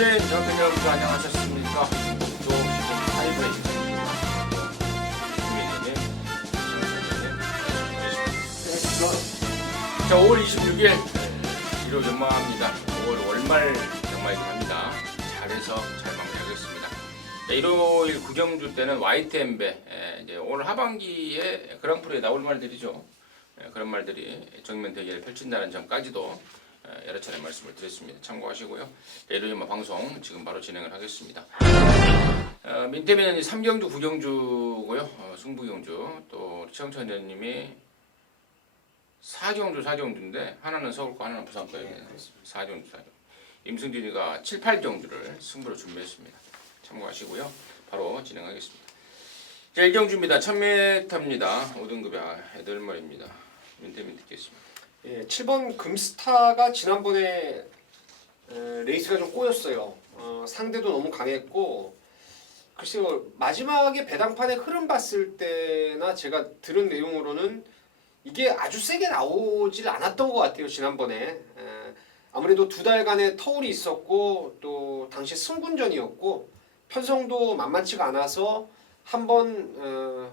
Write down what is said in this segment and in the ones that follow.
오신 여러분 안녕하셨습니까? 또 시즌 5에 있습니다. 자, 5월 26일 일요일 연마합니다. 5월 월말 연마이긴 합니다. 잘해서 잘 마무리하겠습니다. 자, 일요일 구경주 때는 YTM배 이제 오늘 하반기에 그랑프리에 나올 말들이죠. 그런 말들이 정면 대결을 펼친다는 점까지도 여러 차례 말씀을 드렸습니다. 참고하시고요. 일요일 연마 방송 지금 바로 진행을 하겠습니다. 민태민은 3경주, 9경주고요. 승부경주 또 최영천 의원님이 4경주인데 하나는 서울 거 하나는 부산 거예요. 4경주. 임승진이가 7, 8경주를 승부로 준비했습니다. 참고하시고요. 바로 진행하겠습니다. 자, 1경주입니다. 1000m입니다. 5등급의 8마리입니다. 민태민 듣겠습니다. 예, 7번 금스타가 지난번에 레이스가 좀 꼬였어요. 상대도 너무 강했고 글쎄요, 마지막에 배당판의 흐름 봤을 때나 제가 들은 내용으로는 이게 아주 세게 나오질 않았던 것 같아요. 지난번에 아무래도 두 달간의 터울이 있었고 또 당시 승군전이었고 편성도 만만치가 않아서 한번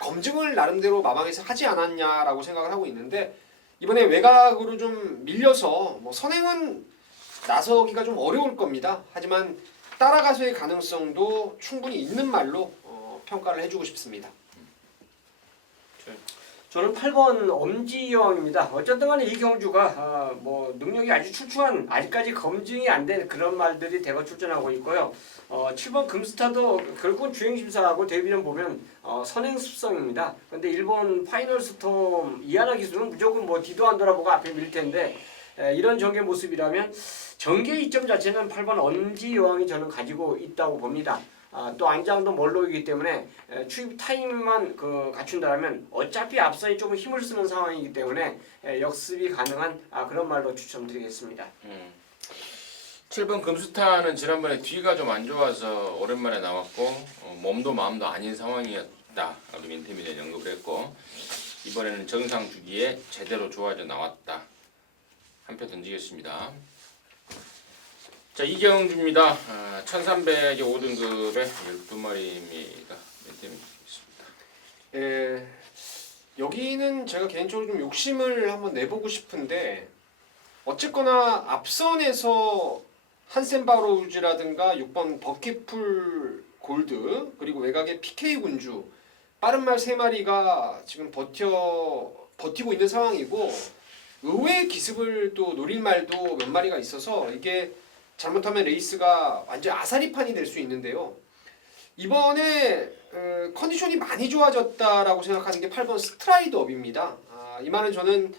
검증을 나름대로 마방에서 하지 않았냐라고 생각을 하고 있는데 이번에 외곽으로 좀 밀려서 뭐 선행은 나서기가 좀 어려울 겁니다. 하지만 따라가서의 가능성도 충분히 있는 말로 평가를 해주고 싶습니다. 저는 8번 엄지여왕입니다. 어쨌든 간에 이 경주가 뭐 능력이 아주 출중한 아직까지 검증이 안 된 그런 말들이 대거 출전하고 있고요. 7번 금스타도 결국은 주행심사하고 데뷔전 보면 선행습성입니다. 근데 일본 파이널 스톰 이하나 기수는 무조건 뭐 뒤도 안 돌아보고 앞에 밀 텐데 이런 전개 모습이라면 전개 이점 자체는 8번 엄지여왕이 저는 가지고 있다고 봅니다. 또 안장도 멀로이기 때문에 추입 타임만 갖춘다면 어차피 앞서에 조금 힘을 쓰는 상황이기 때문에 역습이 가능한 그런 말로 추천드리겠습니다. 7번 금스타는 지난번에 뒤가 좀 안 좋아서 오랜만에 나왔고 몸도 마음도 아닌 상황이었다. 우리 민태민이 언급을 했고 이번에는 정상 주기에 제대로 좋아져 나왔다. 한 표 던지겠습니다. 자, 이경주입니다. 1300의 5등급의 12마리입니다. 민태민 드리겠습니다. 여기는 제가 개인적으로 좀 욕심을 한번 내보고 싶은데 어쨌거나 앞선에서 한센바로우즈라든가 6번 버킷풀 골드 그리고 외곽의 PK 군주 빠른 말 3마리가 지금 버티고 있는 상황이고 의외의 기습을 또 노릴 말도 몇 마리가 있어서 이게 잘못하면 레이스가 완전 아사리판이 될 수 있는데요. 이번에 컨디션이 많이 좋아졌다라고 생각하는 게 8번 스트라이드업입니다. 이 말은 저는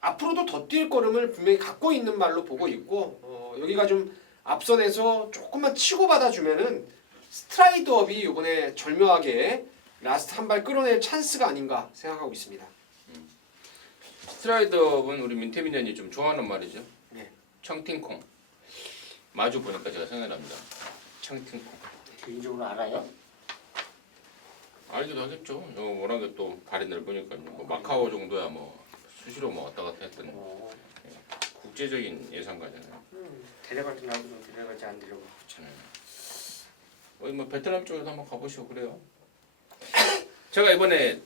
앞으로도 더 뛸 걸음을 분명히 갖고 있는 말로 보고 있고 여기가 좀 앞선에서 조금만 치고 받아주면은 스트라이드업이 이번에 절묘하게 라스트 한 발 끌어낼 찬스가 아닌가 생각하고 있습니다. 스트라이드업은 우리 민태민 의원이 좀 좋아하는 말이죠. 네. 청팅콩. 마주 보니까 제가 생각납니다. 청팅콩. 개인적으로 알아요? 알기도 하겠죠. 워낙에 또 발이 넓으니까 뭐 마카오 정도야 뭐 수시로 뭐 왔다 갔다 했던 국제적인 예상가잖아요. 데려갈 때 나도 좀 데려가지 안 되려고. 그렇잖아요. 뭐 베트남 쪽에도 한번 가보시고 그래요. 제가 이번에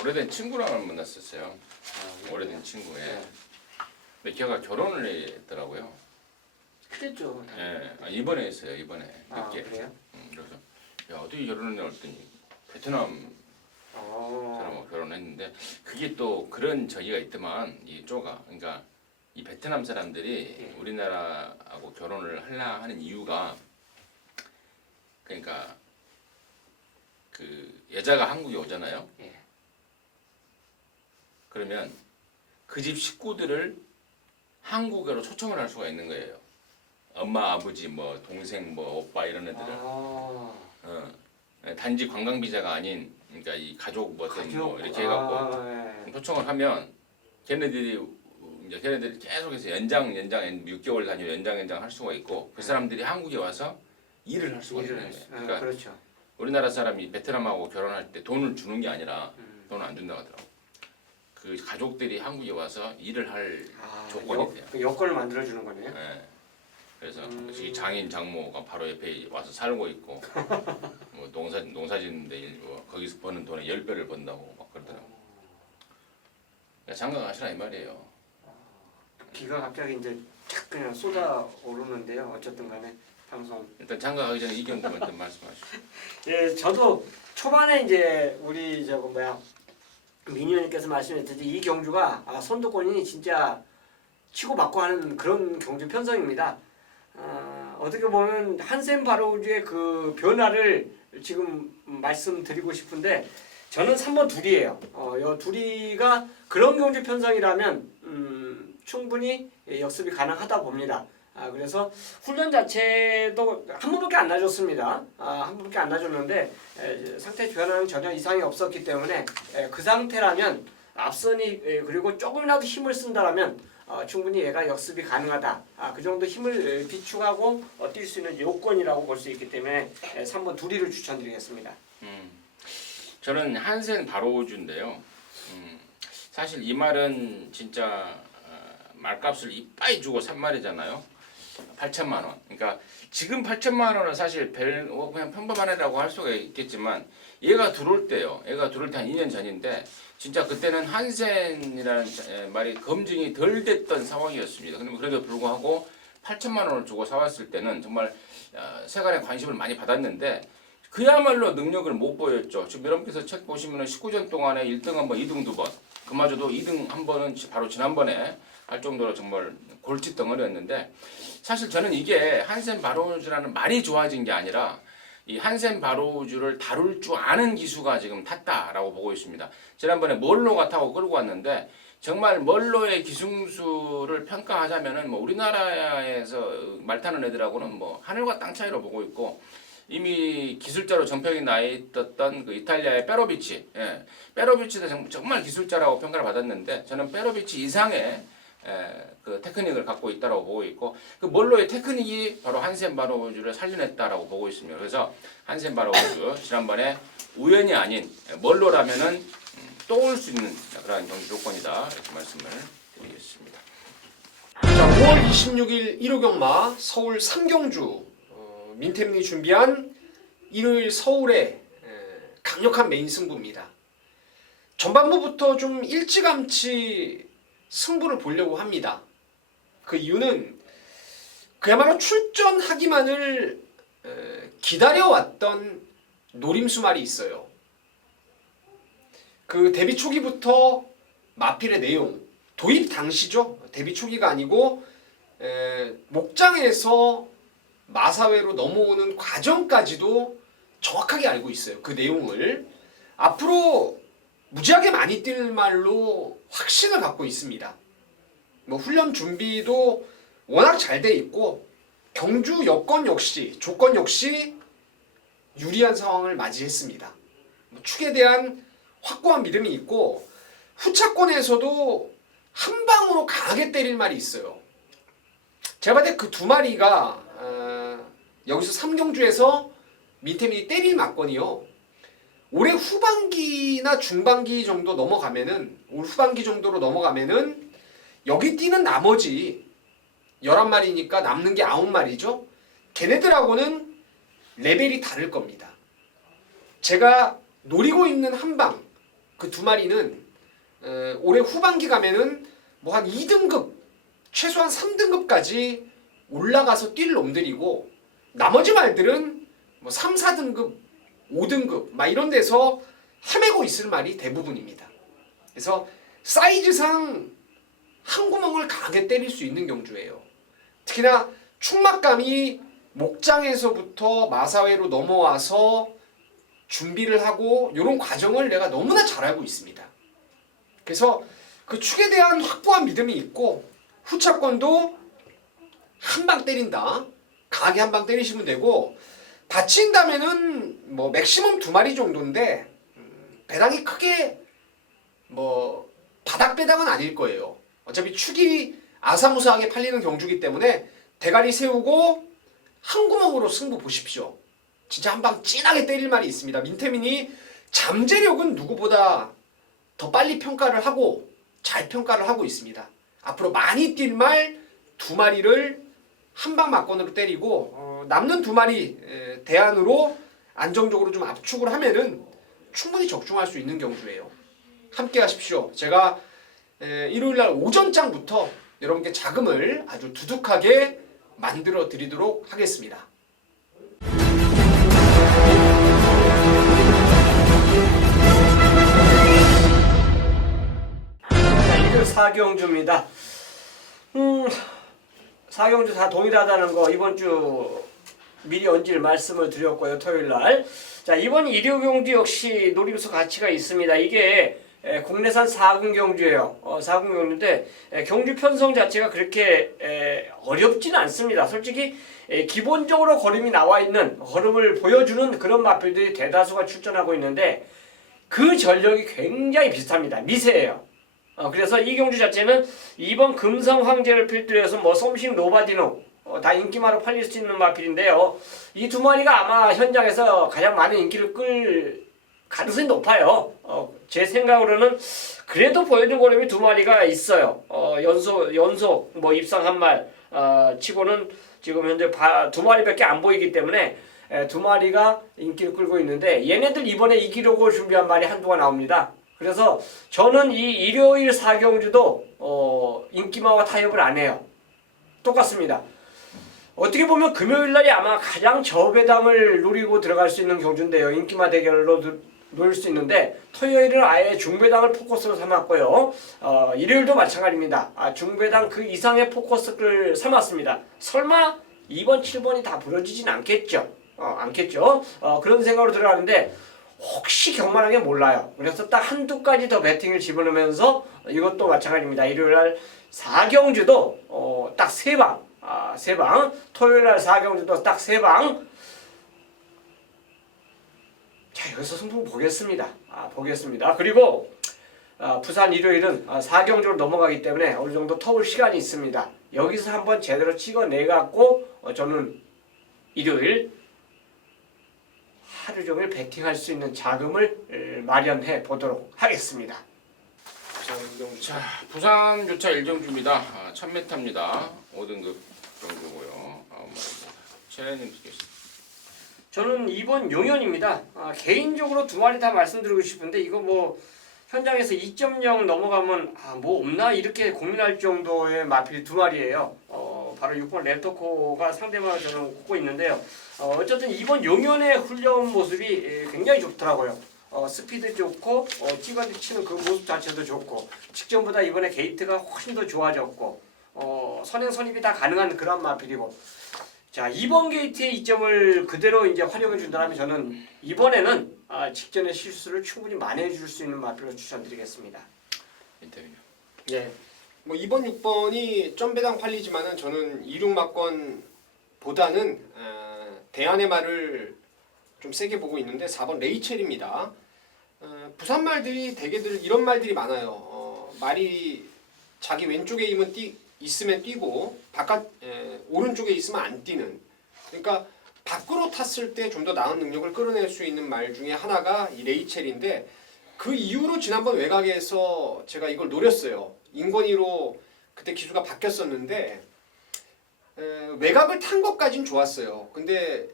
오래된 친구랑 만났었어요. 오래된 친구에. 근데 걔가 결혼을 했더라고요. 그랬죠. 예, 이번에 했어요. 이번에 늦게. 그래요? 그래서 야 어떻게 결혼을 했더니 베트남 사람하고 결혼했는데 그게 또 그런 저기가 있더만 이쪽아 그러니까 이 베트남 사람들이 우리나라하고 결혼을 하려 하는 이유가 그러니까 그 여자가 한국에 오잖아요. 그러면 그 집 식구들을 한국으로 초청을 할 수가 있는 거예요. 엄마, 아버지, 뭐 동생, 뭐 오빠 이런 애들을 단지 관광 비자가 아닌 그러니까 이 가족 뭐 이렇게 해갖고 초청을 하면 걔네들이 계속해서 연장 6개월 단위로 연장 할 수가 있고 그 사람들이 한국에 와서 일을 할 수가 있는 거예요. 그러니까 그렇죠. 우리나라 사람이 베트남하고 결혼할 때 돈을 주는 게 아니라 돈을 안 준다고 하더라고. 그 가족들이 한국에 와서 일을 할 조건이 돼요. 여건을 만들어주는 거네요. 예. 그래서 이 장인 장모가 바로 옆에 와서 살고 있고 뭐 농사 짓는데 뭐 거기서 버는 돈의 10배를 번다고 막 그러더라고. 장가 가시라 이 말이에요. 비가 갑자기 이제 착 그냥 쏟아 오르는데요. 어쨌든 간에 방송. 일단 장가 가기 전에 이경주 먼저 말씀하시죠. 예, 저도 초반에 이제 우리 저거 뭐야 민의원님께서 말씀하셨듯이 이 경주가 선두권이 진짜 치고받고 하는 그런 경주 편성입니다. 어떻게 보면 한샘 바로우즈의 그 변화를 지금 말씀드리고 싶은데 저는 3번 둘이에요. 요 둘이가 그런 경주 편성이라면 충분히 역습이 가능하다 봅니다. 그래서 훈련 자체도 한 번밖에 안 놔줬습니다. 한 번밖에 안 놔줬는데 상태 변화는 전혀 이상이 없었기 때문에 그 상태라면 앞선이 그리고 조금이라도 힘을 쓴다라면 충분히 얘가 역습이 가능하다. 그 정도 힘을 비축하고 뛸 수 있는 요건이라고 볼 수 있기 때문에 3번 둘이를 추천드리겠습니다. 저는 한센 바로우즈인데요. 사실 이 말은 진짜 말값을 이빠이 주고 산 말이잖아요. 8천만 원. 그러니까 지금 8천만 원은 사실 그냥 평범하다고 할 수가 있겠지만 얘가 들어올 때요. 얘가 들어올 때 한 2년 전인데 진짜 그때는 한센이라는 말이 검증이 덜 됐던 상황이었습니다. 근데 그래도 불구하고 8천만 원을 주고 사왔을 때는 정말 세간의 관심을 많이 받았는데 그야말로 능력을 못 보였죠. 지금 여러분께서 책 보시면은 19전 동안에 1등 한 번, 2등 2번, 그마저도 2등 한 번은 바로 지난번에 할 정도로 정말 골칫 덩어리였는데 사실 저는 이게 한센 바로우즈라는 말이 좋아진 게 아니라 이 한센 바로우즈를 다룰 줄 아는 기수가 지금 탔다라고 보고 있습니다. 지난번에 멀로가 타고 끌고 왔는데 정말 멀로의 기승수를 평가하자면은 뭐 우리나라에서 말 타는 애들하고는 뭐 하늘과 땅 차이로 보고 있고 이미 기술자로 전평이 나 있었던 그 이탈리아의 페로비치, 페로비치도 정말 기술자라고 평가를 받았는데 저는 페로비치 이상의 그 테크닉을 갖고 있다라고 보고 있고 그 멀로의 테크닉이 바로 한센 바로우즈를 살려냈다라고 보고 있습니다. 그래서 한센 바로우즈 지난번에 우연이 아닌 멀로라면은 또 올 수 있는 그런 경기 조건이다 이렇게 말씀을 드리겠습니다. 자, 5월 26일 1호 경마 서울 3경주 민태민이 준비한 일요일 서울의 강력한 메인 승부입니다. 전반부부터 좀 일찌감치 승부를 보려고 합니다. 그 이유는 그야말로 출전하기만을 기다려왔던 노림수말이 있어요. 그 데뷔 초기부터 마필의 내용, 도입 당시죠. 데뷔 초기가 아니고 목장에서 마사회로 넘어오는 과정까지도 정확하게 알고 있어요. 그 내용을 앞으로 무지하게 많이 뛸 말로 확신을 갖고 있습니다. 뭐 훈련 준비도 워낙 잘 돼 있고 경주 여건 역시 조건 역시 유리한 상황을 맞이했습니다. 축에 대한 확고한 믿음이 있고 후차권에서도 한 방으로 강하게 때릴 말이 있어요. 제가 봤을 때 그 두 마리가 여기서 3경주에서 민태민이 때릴 맞건이요. 올해 후반기나 중반기 정도 넘어가면은 올 후반기 정도로 넘어가면은 여기 뛰는 나머지 11마리니까 남는 게 9마리죠. 걔네들하고는 레벨이 다를 겁니다. 제가 노리고 있는 한방 그 두 마리는 올해 후반기 가면은 뭐 한 2등급 최소한 3등급까지 올라가서 뛸 놈들이고 나머지 말들은 뭐 3, 4등급 5등급 막 이런 데서 헤매고 있을 말이 대부분입니다. 그래서 사이즈상 한 구멍을 강하게 때릴 수 있는 경주예요. 특히나 충막감이 목장에서부터 마사회로 넘어와서 준비를 하고 이런 과정을 내가 너무나 잘 알고 있습니다. 그래서 그 축에 대한 확고한 믿음이 있고 후차권도 한 방 때린다. 강하게 한 방 때리시면 되고 다친다면은 뭐 맥시멈 2마리 정도인데 배당이 크게 뭐 바닥 배당은 아닐 거예요. 어차피 축이 아사무사하게 팔리는 경주기 때문에 대가리 세우고 한 구멍으로 승부 보십시오. 진짜 한 방 진하게 때릴 말이 있습니다. 민태민이 잠재력은 누구보다 더 빨리 평가를 하고 잘 평가를 하고 있습니다. 앞으로 많이 뛸 말 2마리를 한방 막건으로 때리고 남는 2마리 대안으로 안정적으로 좀 압축을 하면은 충분히 적중할 수 있는 경주예요. 함께 하십시오. 제가 일요일날 오전장부터 여러분께 자금을 아주 두둑하게 만들어 드리도록 하겠습니다. 자, 일요일 4경주입니다. 4경주 다 동일하다는 거 이번 주 미리 얹을 말씀을 드렸고요. 토요일 날. 자, 이번 일요 경주 역시 노림수 가치가 있습니다. 이게 국내산 4군 경주예요. 4군 경주인데 경주 편성 자체가 그렇게 어렵지는 않습니다. 솔직히 기본적으로 걸음이 나와 있는 걸음을 보여주는 그런 마필들이 대다수가 출전하고 있는데 그 전력이 굉장히 비슷합니다. 미세해요. 그래서 이 경주 자체는 이번 금성 황제를 필두로 해서 뭐 솜신 노바디노 다 인기마로 팔릴 수 있는 마필인데요. 이 2마리가 아마 현장에서 가장 많은 인기를 끌 가능성이 높아요. 제 생각으로는 그래도 보여준 걸음이 2마리가 있어요. 연속 뭐 입상 한 말 치고는 지금 현재 2마리밖에 안 보이기 때문에 2마리가 인기를 끌고 있는데 얘네들 이번에 이기려고 준비한 말이 한두가 나옵니다. 그래서 저는 이 일요일 4경주도 인기마와 타협을 안 해요. 똑같습니다. 어떻게 보면 금요일날이 아마 가장 저배당을 노리고 들어갈 수 있는 경주인데요. 인기마 대결로 노릴 수 있는데 토요일은 아예 중배당을 포커스로 삼았고요. 일요일도 마찬가지입니다. 중배당 그 이상의 포커스를 삼았습니다. 설마 2번, 7번이 다 부러지진 않겠죠. 그런 생각으로 들어가는데 혹시 경만하게 몰라요. 그래서 딱 한두 가지 더 배팅을 집어넣으면서 이것도 마찬가지입니다. 일요일날 4경주도 딱 3방, 3방. 토요일날 4경주도 딱 3방. 자, 여기서 승부 보겠습니다. 보겠습니다. 그리고 부산 일요일은 4경주로 넘어가기 때문에 어느 정도 터울 시간이 있습니다. 여기서 한번 제대로 찍어내갖고 저는 일요일 하루 종일 배팅할 수 있는 자금을 마련해 보도록 하겠습니다. 자, 부산 교차 1경주입니다. 1000m입니다. 5등급 경주고요. 최혜님 듣겠습니다. 저는 이번 용현입니다. 개인적으로 2마리 다 말씀드리고 싶은데 이거 뭐 현장에서 2.0 넘어가면 뭐 없나 이렇게 고민할 정도의 마필 2마리예요. 바로 6번 랩터코가 상대방을 저는 꼽고 있는데요. 어쨌든 이번 용현의 훈련 모습이 굉장히 좋더라고요. 스피드 좋고 찌바디 치는 그 모습 자체도 좋고 직전보다 이번에 게이트가 훨씬 더 좋아졌고 선행 선입이 다 가능한 그런 마필이고 자, 이번 게이트의 이점을 그대로 이제 활용해 준다면 저는 이번에는 직전의 실수를 충분히 만회해 줄 수 있는 마필로 추천드리겠습니다. 인터뷰. 예. 뭐 2번, 6번이 점배당 팔리지만은 저는 26막건보다는 대안의 말을 좀 세게 보고 있는데 4번 레이첼입니다. 부산 말들이 대개들 이런 말들이 많아요. 말이 자기 왼쪽에 있으면 뛰고 바깥 오른쪽에 있으면 안 뛰는. 그러니까 밖으로 탔을 때 좀 더 나은 능력을 끌어낼 수 있는 말 중에 하나가 이 레이첼인데 그 이후로 지난번 외곽에서 제가 이걸 노렸어요. 인권위로 그때 기수가 바뀌었었는데 외곽을 탄 것까진 좋았어요. 근데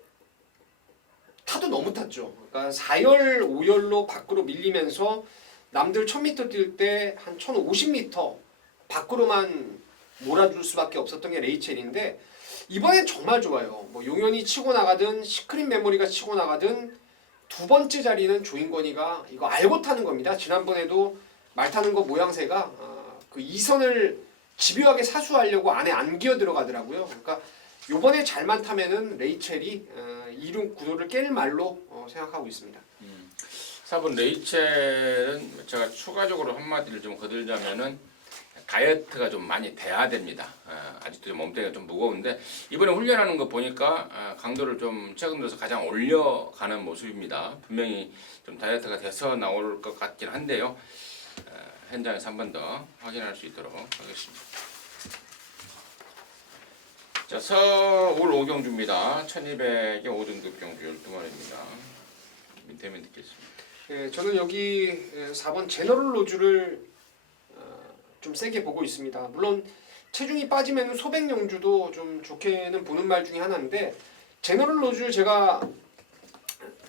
타도 너무 탔죠. 그러니까 4열, 5열로 밖으로 밀리면서 남들 1000m 뛸 때 한 1050m 밖으로만 몰아줄 수밖에 없었던 게 레이첼인데 이번엔 정말 좋아요. 뭐 용현이 치고 나가든 시크릿 메모리가 치고 나가든 2번째 자리는 조인권이가 이거 알고 타는 겁니다. 지난번에도 말 타는 거 모양새가 그 2선을 집요하게 사수하려고 안에 안 기어 들어가더라고요. 그러니까 요번에 잘만 타면은 레이첼이 2륜 구도를 깰 말로 생각하고 있습니다. 4번 레이첼은 제가 추가적으로 한마디를 좀 거들자면은 다이어트가 좀 많이 돼야 됩니다. 아직도 몸뚱이가 좀 무거운데 이번에 훈련하는 거 보니까 강도를 좀 최근 들어서 가장 올려가는 모습입니다. 분명히 좀 다이어트가 돼서 나올 것 같긴 한데요. 현장에서 한 번 더 확인할 수 있도록 하겠습니다. 자, 서울 5경주입니다. 1200의 5등급 경주 12마리입니다. 민태민 듣겠습니다. 저는 여기 4번 제너럴 로즈를 좀 세게 보고 있습니다. 물론 체중이 빠지면 소백용주도 좀 좋게는 보는 말 중에 하나인데 제너럴 로즈 제가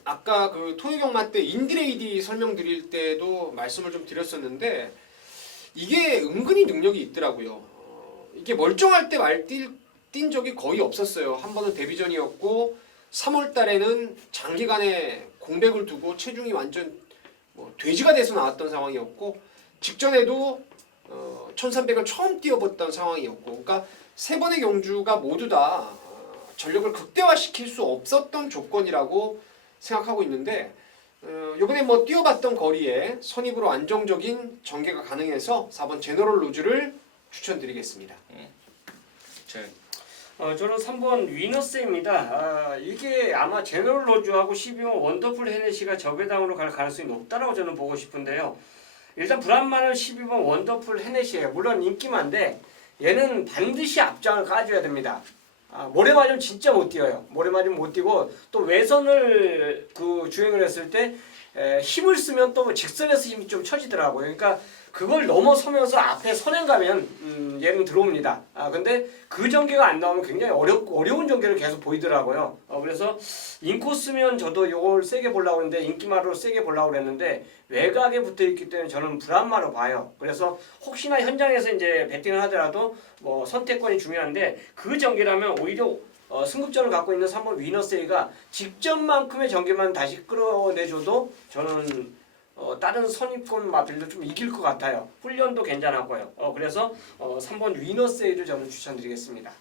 아까 그 토요경마 때 인디레이디 설명드릴 때도 말씀을 좀 드렸었는데 이게 은근히 능력이 있더라고요. 이게 멀쩡할 때 뛴 적이 거의 없었어요. 한 번은 데뷔전이었고 3월 달에는 장기간에 공백을 두고 체중이 완전 뭐 돼지가 돼서 나왔던 상황이었고 직전에도 1300을 처음 뛰어봤던 상황이었고 그러니까 세 번의 경주가 모두 다 전력을 극대화시킬 수 없었던 조건이라고 생각하고 있는데 이번에 뭐 뛰어봤던 거리에 선입으로 안정적인 전개가 가능해서 4번 제너럴 로즈를 추천드리겠습니다. 저는 3번 위너스입니다. 이게 아마 제너럴 로즈하고 12번 원더풀 헤네시가 저배당으로 갈 가능성이 높다라고 저는 보고 싶은데요. 일단 브란만은 12번 원더풀 헤네시예요. 물론 인기만데 얘는 반드시 앞장을 까줘야 됩니다. 모래 맞으면 진짜 못 뛰어요. 모래 맞으면 못 뛰고 또 외선을 그 주행을 했을 때 힘을 쓰면 또 직선에서 힘이 좀 처지더라고요. 그러니까 그걸 넘어서면서 앞에 선행 가면 얘는 들어옵니다. 근데 그 전개가 안 나오면 굉장히 어려운 전개를 계속 보이더라고요. 그래서 인코스면 저도 이걸 세게 보려고 했는데 인기마로 세게 보려고 했는데 외곽에 붙어 있기 때문에 저는 브란마로 봐요. 그래서 혹시나 현장에서 이제 배팅을 하더라도 뭐 선택권이 중요한데 그 전개라면 오히려 승급전을 갖고 있는 3번 위너세이가 직전만큼의 전개만 다시 끌어내줘도 저는 다른 선입권 마필도 좀 이길 것 같아요. 훈련도 괜찮았고요. 그래서 3번 위너세이를 저는 추천드리겠습니다.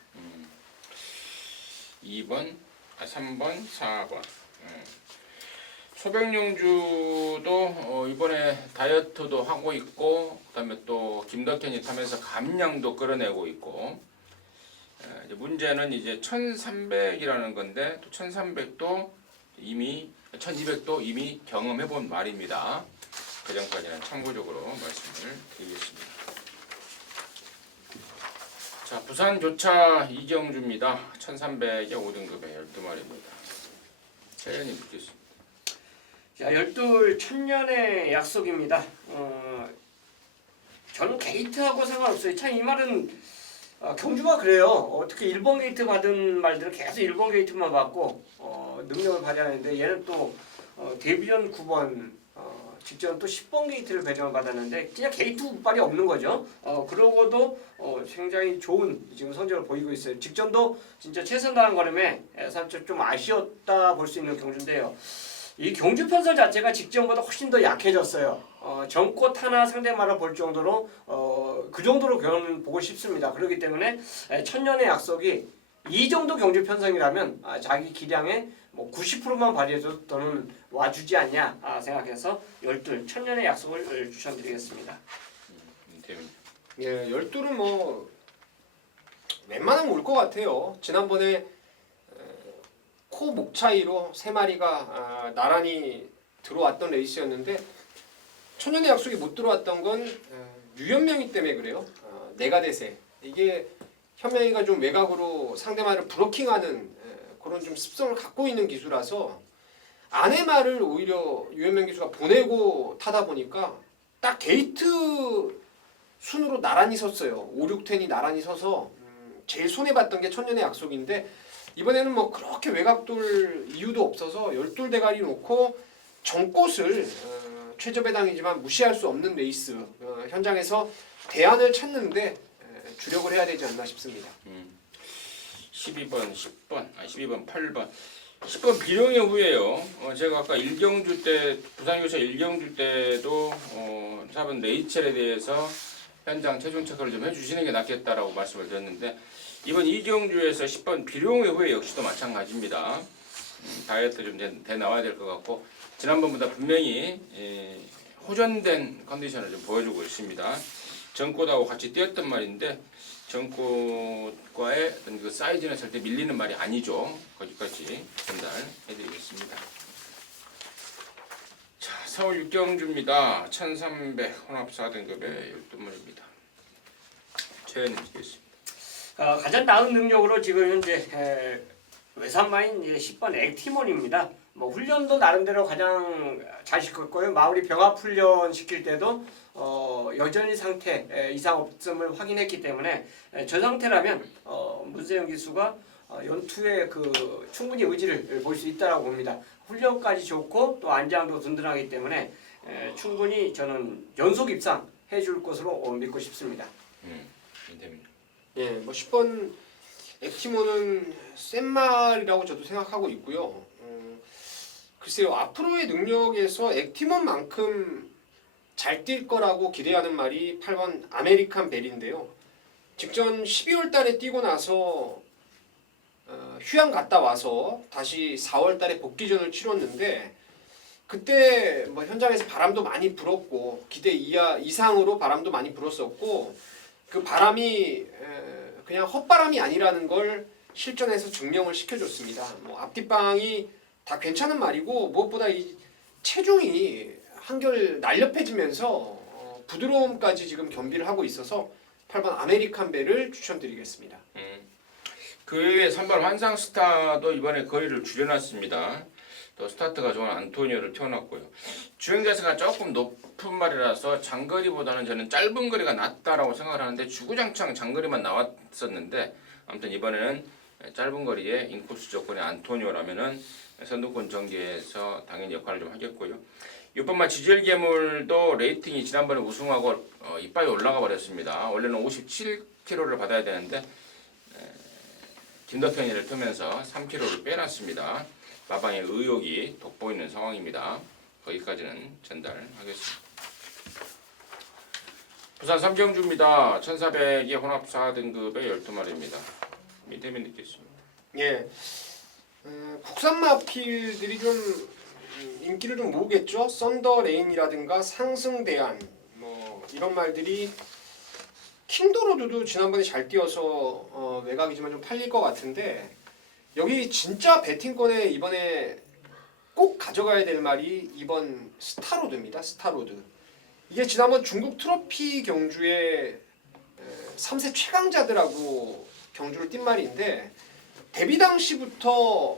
2번, 3번, 4번. 소백용주도 이번에 다이어트도 하고 있고 그다음에 또 김덕현이 타면서 감량도 끌어내고 있고 이제 문제는 이제 1300이라는 건데 또 1300도 이미 1200도 이미 경험해본 말입니다. 그 전까지는 참고적으로 말씀을 드리겠습니다. 자, 부산 교차 이경주입니다. 1300의 5등급에 12마리입니다. 재현이 듣겠습니다. 자, 12 천년의 약속입니다. 저는 게이트하고 상관없어요. 참 이 말은 경주가 그래요. 어떻게 1번 게이트 받은 말들은 계속 1번 게이트만 받고 능력을 발휘하는데 얘는 또 데뷔전 9번 직전 또 10번 게이트를 배정을 받았는데 그냥 게이트 운빨이 없는 거죠. 그러고도 굉장히 좋은 지금 성적을 보이고 있어요. 직전도 진짜 최선 다한 걸음에 살짝 좀 아쉬웠다 볼 수 있는 경주인데요. 이 경주 편성 자체가 직전보다 훨씬 더 약해졌어요. 전꽃 하나 상대마다 볼 정도로 그 정도로 경험을 보고 싶습니다. 그렇기 때문에 천년의 약속이 이 정도 경주 편성이라면 자기 기량의 뭐 90%만 발휘해도 또는 와주지 않냐 생각해서 12 천년의 약속을 추천드리겠습니다. 예, 12는 뭐 웬만하면 올 것 같아요. 지난번에 코 목 차이로 세 마리가 나란히 들어왔던 레이스였는데 천년의 약속이 못 들어왔던 건 유현명이 때문에 그래요. 내가 대세 이게 현명이가 좀 외곽으로 상대말을 브로킹하는 그런 좀 습성을 갖고 있는 기수라서 안의 말을 오히려 유현명 기수가 보내고 타다 보니까 딱 게이트 순으로 나란히 섰어요. 5, 6텐이 나란히 서서 제일 손해봤던 게 천년의 약속인데 이번에는 뭐 그렇게 외곽 돌 이유도 없어서 12 대가리 놓고 정꽃을 최저배당이지만 무시할 수 없는 레이스 현장에서 대안을 찾는데 주력을 해야 되지 않나 싶습니다. 12번, 10번, 12번, 8번. 10번 비룡의 후예요. 제가 아까 일경주 때 부산교차 일경주 때도 4번 레이첼에 대해서 현장 체중 체크를 좀 해주시는 게 낫겠다라고 말씀을 드렸는데 이번 이경주에서 10번 비룡의 후예 역시도 마찬가지입니다. 다이어트 좀 돼 나와야 될 것 같고 지난번보다 분명히 호전된 컨디션을 좀 보여주고 있습니다. 전꽃하고 같이 뛰었던 말인데 전꽃과의 어떤 그 사이즈는 절대 밀리는 말이 아니죠. 거기까지 전달해드리겠습니다. 자, 서울 육경주입니다. 1300 혼합 4등급의 12마리입니다. 최현님 드리겠습니다. 가장 나은 능력으로 지금 현재 외산마인 10번 액티몬입니다. 뭐 훈련도 나름대로 가장 잘 시켰고요. 마무리 병합 훈련 시킬 때도 여전히 상태 이상 없음을 확인했기 때문에 저 상태라면 문세영 기수가 연투에 그 충분히 의지를 볼 수 있다라고 봅니다. 훈련까지 좋고 또 안장도 든든하기 때문에 충분히 저는 연속 입상 해줄 것으로 믿고 싶습니다. 민태민. 예, 뭐 10번 액티모는 센 말이라고 저도 생각하고 있고요. 글쎄요, 앞으로의 능력에서 액티몬만큼 잘 뛸 거라고 기대하는 말이 8번 아메리칸 벨인데요. 직전 12월 달에 뛰고 나서 휴양 갔다 와서 다시 4월 달에 복귀전을 치렀는데 그때 뭐 현장에서 바람도 많이 불었고 기대 이상으로 바람도 많이 불었었고 그 바람이 그냥 헛바람이 아니라는 걸 실전에서 증명을 시켜줬습니다. 뭐 앞뒷방이 다 괜찮은 말이고 무엇보다 이 체중이 한결 날렵해지면서 부드러움까지 지금 겸비를 하고 있어서 8번 아메리칸 벨을 추천드리겠습니다. 그 외에 선발 환상 스타도 이번에 거리를 줄여놨습니다. 또 스타트가 좋은 안토니오를 태워놨고요. 주행 자세가 조금 높은 말이라서 장거리보다는 저는 짧은 거리가 낫다라고 생각을 하는데 주구장창 장거리만 나왔었는데 아무튼 이번에는 짧은 거리에 인코스 조건의 안토니오라면은 선두권 전개에서 당연히 역할을 좀 하겠고요. 6번마 지젤 괴물도 레이팅이 지난번에 우승하고 이빨이 올라가 버렸습니다. 원래는 57kg를 받아야 되는데 김덕현이를 통면서 3kg를 빼놨습니다. 마방의 의욕이 돋보이는 상황입니다. 거기까지는 전달하겠습니다. 부산 삼경주입니다. 1400의 혼합 4등급의 12마리입니다. 민태민 듣겠습니다. 예, 국산 마필들이 좀 인기를 좀 모으겠죠. 썬더레인이라든가 상승대안 뭐 이런 말들이 킹도로드도 지난번에 잘 뛰어서 외곽이지만 좀 팔릴 것 같은데 여기 진짜 배팅권에 이번에 꼭 가져가야 될 말이 이번 스타로드입니다. 스타로드. 이게 지난번 중국 트로피 경주에 3세 최강자들하고 경주를 뛴 말인데 데뷔 당시부터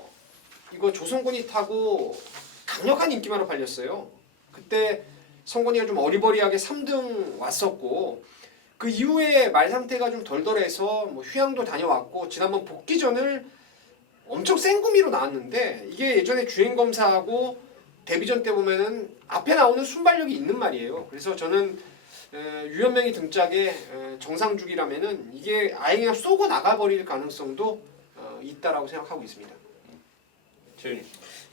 이거 조성곤이 타고 강력한 인기만으로 팔렸어요. 그때 성곤이가 좀 어리버리하게 3등 왔었고 그 이후에 말 상태가 좀 덜덜해서 뭐 휴양도 다녀왔고 지난번 복귀전을 엄청 센 구미로 나왔는데 이게 예전에 주행 검사하고 데뷔전 때 보면은 앞에 나오는 순발력이 있는 말이에요. 그래서 저는 유현명이 등짝에 정상주기라면은 이게 아예 그냥 쏘고 나가버릴 가능성도 있다라고 생각하고 있습니다. 최윤희.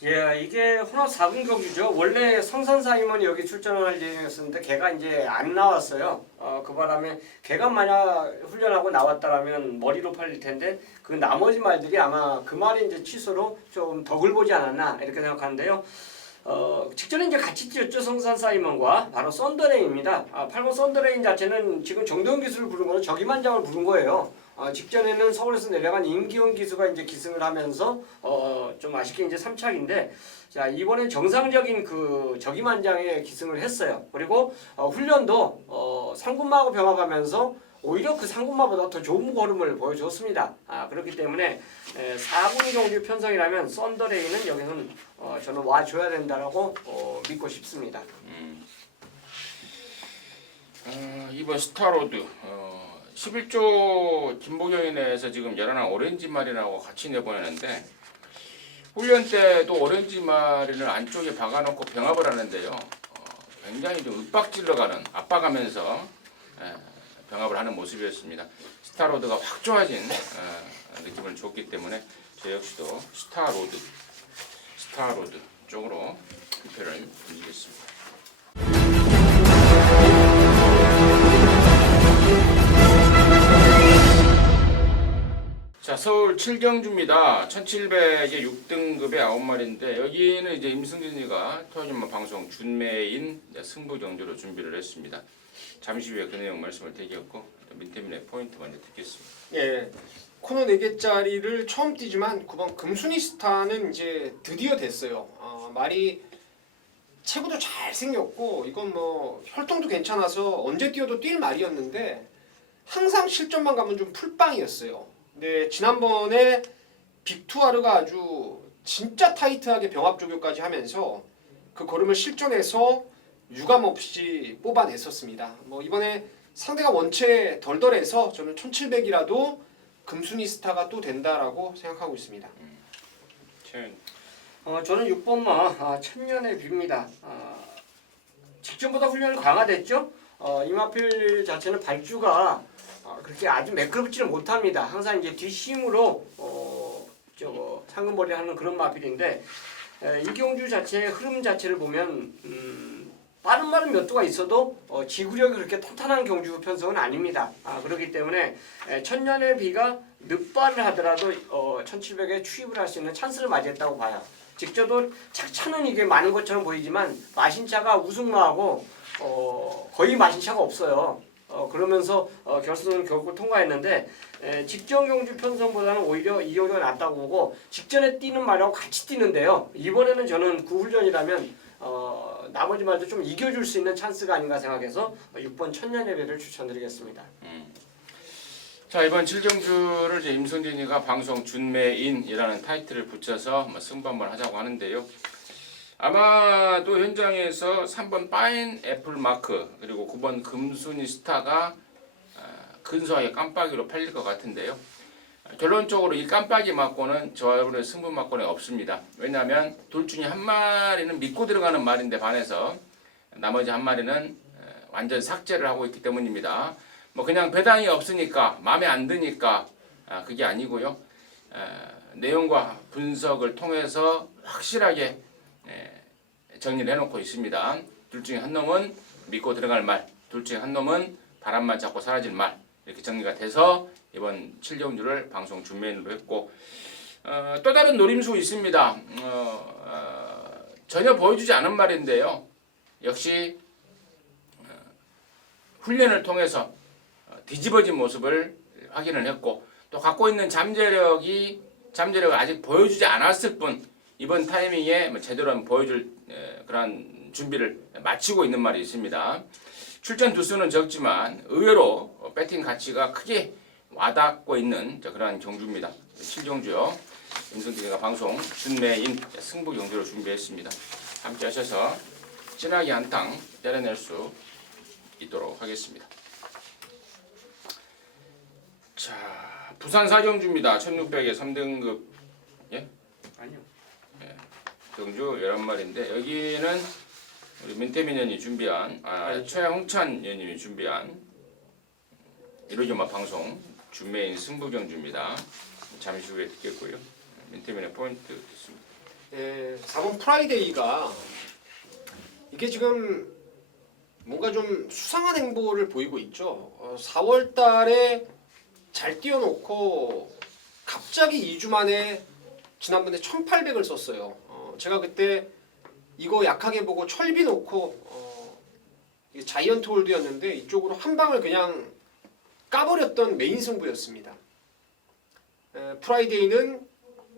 예, 이게 혼합 4군 경주죠. 원래 성산 사이먼이 여기 출전할 예정이었었는데 걔가 이제 안 나왔어요. 그 바람에 걔가 만약 훈련하고 나왔다라면 머리로 팔릴 텐데 그 나머지 말들이 아마 그 말이 이제 취소로 좀 덕을 보지 않았나 이렇게 생각하는데요. 직전에 이제 같이 뛰었죠. 성산 사이먼과 바로 썬더레인입니다. 8번 썬더레인 자체는 지금 정동현 기수를 부른 거는 저기만장을 부른 거예요. 직전에는 서울에서 내려간 임기훈 기수가 이제 기승을 하면서 좀 아쉽게 이제 3착인데 자 이번엔 정상적인 그 저기만장에 기승을 했어요. 그리고 훈련도 상군마하고 병합하면서 오히려 그 상군마보다 더 좋은 걸음을 보여줬습니다. 그렇기 때문에 4군 경주 편성이라면 썬더레인은 여기서는 저는 와줘야 된다라고 믿고 싶습니다. 이번 스타로드 11조 김보경에 내에서 지금 11 오렌지 마리라고 같이 내보내는데 훈련 때도 오렌지 마리를 안쪽에 박아놓고 병합을 하는데요. 굉장히 좀 윽박질러가는 압박하면서 병합을 하는 모습이었습니다. 스타로드가 확 좋아진 느낌을 줬기 때문에 저 역시도 스타로드 쪽으로 표를 드리겠습니다. 자, 서울 7경주입니다. 1700의 6등급의 9마리인데 여기는 이제 임승진이가 토요일만 방송 준매인 승부 경주로 준비를 했습니다. 잠시 후에 그 내용 말씀을 드리겠고 민태민의 포인트 먼저 듣겠습니다. 예, 코너 4개짜리를 처음 뛰지만 9번 금순이스타는 이제 드디어 됐어요. 말이 체구도 잘 생겼고 이건 뭐 혈통도 괜찮아서 언제 뛰어도 뛸 말이었는데 항상 실전만 가면 좀 풀빵이었어요. 근데 지난번에 빅투아르가 아주 진짜 타이트하게 병합 조교까지 하면서 그 걸음을 실전에서 유감 없이 뽑아냈었습니다. 뭐 이번에 상대가 원체 덜덜해서 저는 1700이라도 금순위 스타가 또 된다라고 생각하고 있습니다. 최현. 저는 6번마 천년의 뷰입니다. 직전보다 훈련이 강화됐죠. 이마필 자체는 발주가 그렇게 아주 매끄럽지는 못합니다. 항상 이제 뒷심으로 상근벌이를 하는 그런 마필인데 이경주 자체의 흐름 자체를 보면 빠른 말은 몇 도가 있어도 지구력이 그렇게 탄탄한 경주 편성은 아닙니다. 그렇기 때문에 천년의 비가 늦발을 하더라도 1700에 추입을 할 수 있는 찬스를 맞이했다고 봐요. 직접도 차는 이게 많은 것처럼 보이지만 마신차가 우승마하고 거의 마신차가 없어요. 그러면서 결승은 결국 통과했는데 직전 경주 편성보다는 오히려 이 경주가 낫다고 보고 직전에 뛰는 말하고 같이 뛰는데요. 이번에는 저는 그 훈련이라면 나머지 말도 좀 이겨줄 수 있는 찬스가 아닌가 생각해서 6번 천년의 배를 추천드리겠습니다. 자, 이번 7경주를 이제 임성진이가 방송 준매인이라는 타이틀을 붙여서 승부 한번 하자고 하는데요. 아마도 현장에서 3번 파인 애플 마크 그리고 9번 금순위 스타가 근소하게 깜빡이로 팔릴 것 같은데요. 결론적으로 이 깜빡이 맞고는 저의 승부 맞고는 없습니다. 왜냐하면 둘 중에 한 마리는 믿고 들어가는 말인데 반해서 나머지 한 마리는 완전 삭제를 하고 있기 때문입니다. 뭐 그냥 배당이 없으니까 마음에 안 드니까 그게 아니고요. 내용과 분석을 통해서 확실하게 정리를 해놓고 있습니다. 둘 중에 한 놈은 믿고 들어갈 말, 둘 중에 한 놈은 바람만 잡고 사라질 말 이렇게 정리가 돼서 이번 7경주를 방송 준비로 했고 또 다른 노림수 있습니다. 전혀 보여주지 않은 말인데요. 역시 훈련을 통해서 뒤집어진 모습을 확인을 했고 또 갖고 있는 잠재력을 아직 보여주지 않았을 뿐 이번 타이밍에 제대로 한번 보여줄 그런 준비를 마치고 있는 말이 있습니다. 출전 두수는 적지만 의외로 배팅 가치가 크게 와닿고 있는 그런 경주입니다. 7경주요. 임성진이가 방송 준매인 승부 경주를 준비했습니다. 함께 하셔서 진하게 한탕 때려낼 수 있도록 하겠습니다. 자, 부산 4경주입니다. 1600에 3등급 아니요. 경주 11마리인데 여기는 우리 민태민 의원이 준비한 최홍찬 의원님이 준비한 이로저마 방송 준매인 승부 경주입니다. 잠시 후에 듣겠고요. 민태민의 포인트 듣습니다. 4번 프라이데이가 이게 지금 뭔가 좀 수상한 행보를 보이고 있죠. 4월 달에 잘 띄워놓고 갑자기 2주 만에 지난번에 1800을 썼어요. 제가 그때 이거 약하게 보고 철비 놓고 이게 자이언트 홀드였는데 이쪽으로 한 방을 그냥 까버렸던 메인 승부였습니다. 프라이데이는